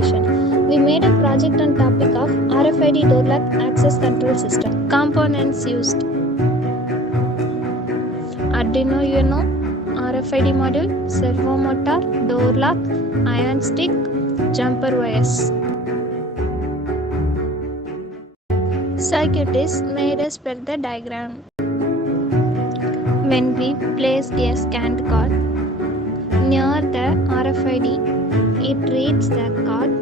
presentation. We made a project on topic of RFID door lock access control system. Components used: Arduino Uno, RFID module, servo motor, door lock, iron stick, jumper wires. Circuit is made as per the diagram. When we place a scanned card near the RFID, it reads the card